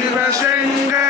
Shiva Shengar.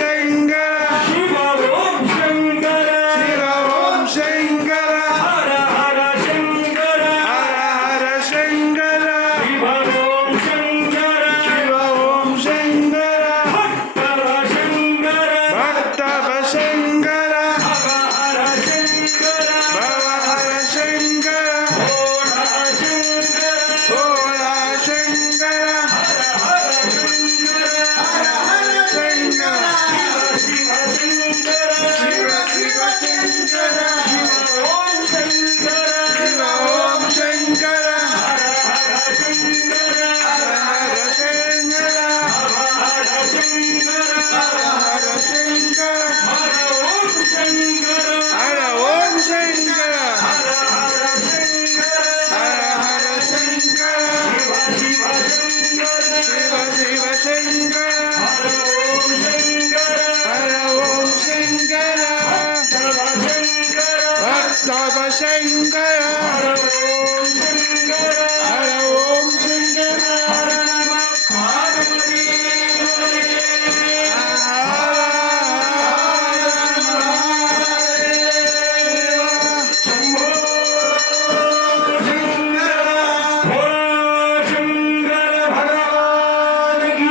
Schengen. Schengen.